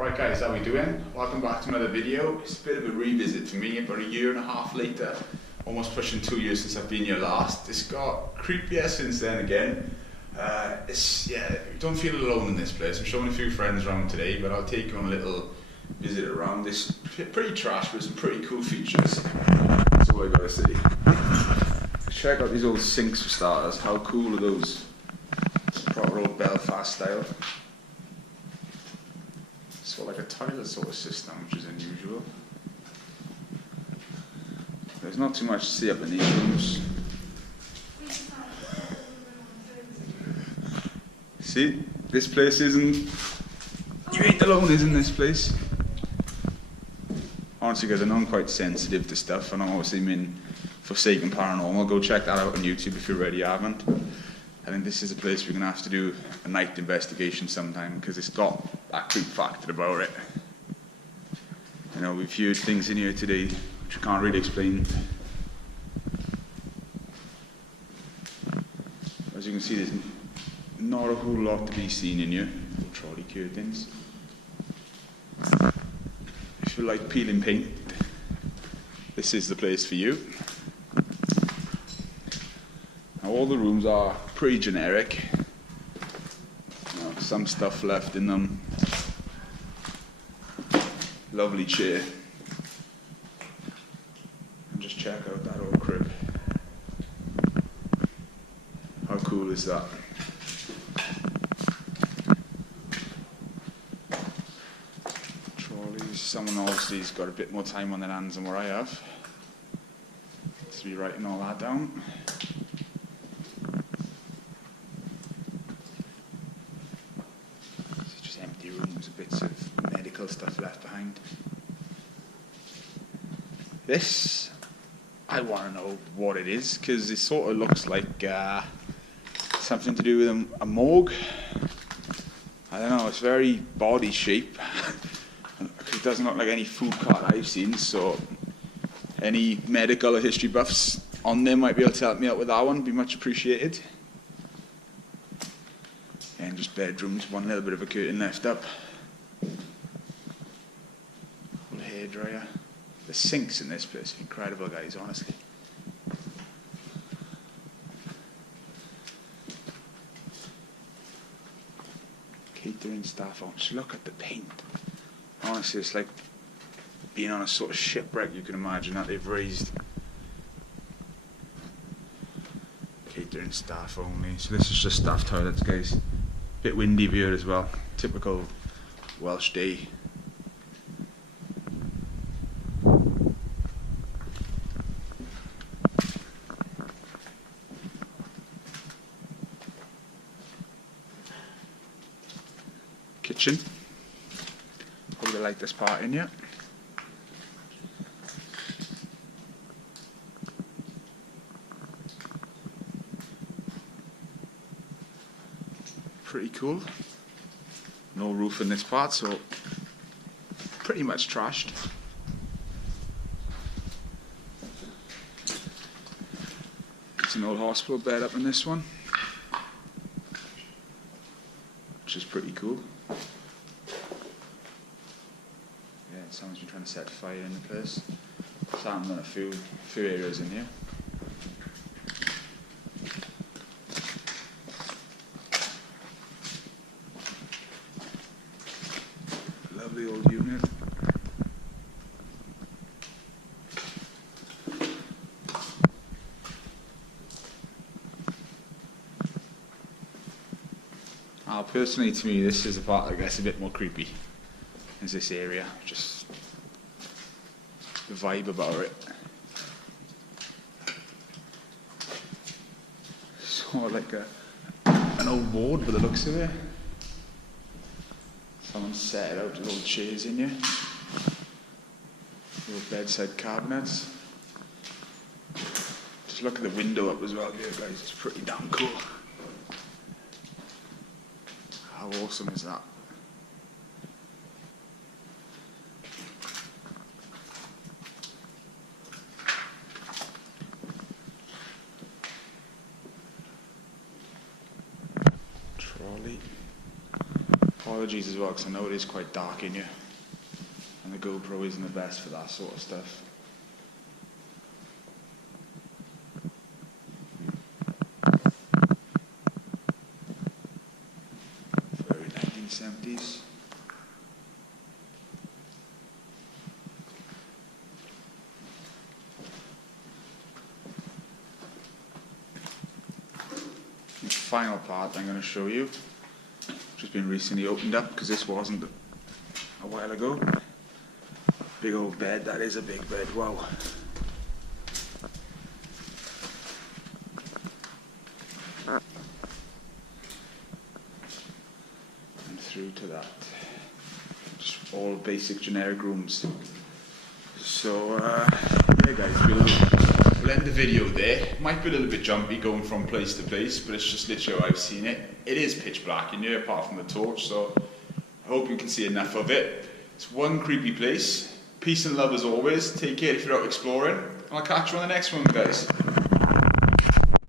Right guys, how we doing? Welcome back to another video. It's a bit of a revisit for me, about a year and a half later, almost pushing 2 years since I've been here last. It's got creepier since then again. You don't feel alone in this place. I'm showing a few friends around today, but I'll take you on a little visit around. This pretty trash, but some pretty cool features. That's all I gotta say. Check out these old sinks for starters. How cool are those? Proper old Belfast style. So like a toilet sort of system, which is unusual. There's not too much to see up in these rooms. See, this place isn't... You ain't alone, isn't this place? Honestly guys, I know I'm quite sensitive to stuff, and I'm obviously in Forsaken Paranormal. Go check that out on YouTube if you already haven't. I think this is a place we're going to have to do a night investigation sometime, because it's got that creep factor about it. You know, we've heard things in here today which we can't really explain. As you can see, there's not a whole lot to be seen in here. Trolley curtains. If you like peeling paint, this is the place for you. Now, all the rooms are pretty generic. You know, some stuff left in them. Lovely chair. And just check out that old crib. How cool is that? Trolleys. Someone obviously has got a bit more time on their hands than what I have to be writing all that down. Bits of medical stuff left behind. This, I want to know what it is, because it sort of looks like something to do with a morgue. I don't know, it's very body shape. It doesn't look like any food cart I've seen, so any medical or history buffs on there might be able to help me out with that one. Be much appreciated. And just bedrooms, one little bit of a curtain left up. Hairdryer. The sinks in this place are incredible, guys, honestly. Catering staff on. Just look at the paint. Honestly, it's like being on a sort of shipwreck, you can imagine, that they've raised. Catering staff only. So this is just staff toilets, guys. Bit windy here as well. Typical Welsh day. Kitchen. Hope you like this part in here. Pretty cool. No roof in this part, so pretty much trashed. It's an old hospital bed up in this one, which is pretty cool. Yeah, someone's been trying to set fire in the place. Sound on a few areas in here. Lovely old unit. Personally, to me, this is the part that gets a bit more creepy. Is this area, just the vibe about it. Sort of like an old ward by the looks of it. Someone set it out with old chairs in here. Little bedside cabinets. Just look at the window up as well here, guys. It's pretty damn cool. How awesome is that? Trolly. Apologies as well, because I know it is quite dark in here, and the GoPro isn't the best for that sort of stuff. Very 1970s. The final part I'm going to show you, which has been recently opened up because this wasn't a while ago. Big old bed, that is a big bed, wow. And through to that. Just all basic generic rooms. So, yeah guys, we'll end the video there. Might be a little bit jumpy going from place to place, but it's just literally how I've seen it. It is pitch black in here apart from the torch, so I hope you can see enough of it. It's one creepy place. Peace and love as always. Take care if you're out exploring. I'll catch you on the next one, guys.